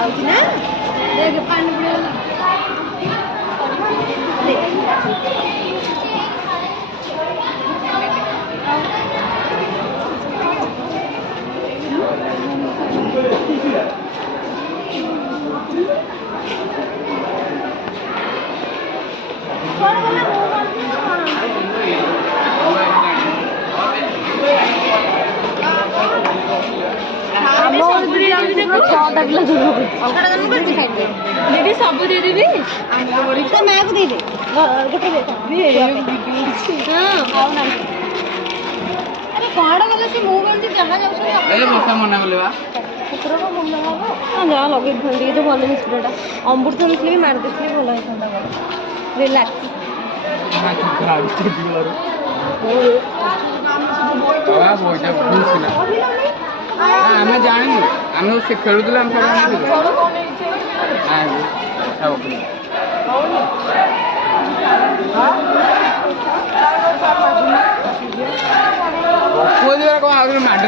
ଖାଉଛି ନା ଦେଖ ପାଣି ପଡ଼ିଗଲା दीदी सब देदेवी माँ को दे कौन गले से मुँह बंद जगह जाऊँ मना जहाँ लगे ये तो भल स्प्रेटा अमृत मिसली मार देती भल होता रिलैक्स आम जानी आम से खेलुल आम सब माड़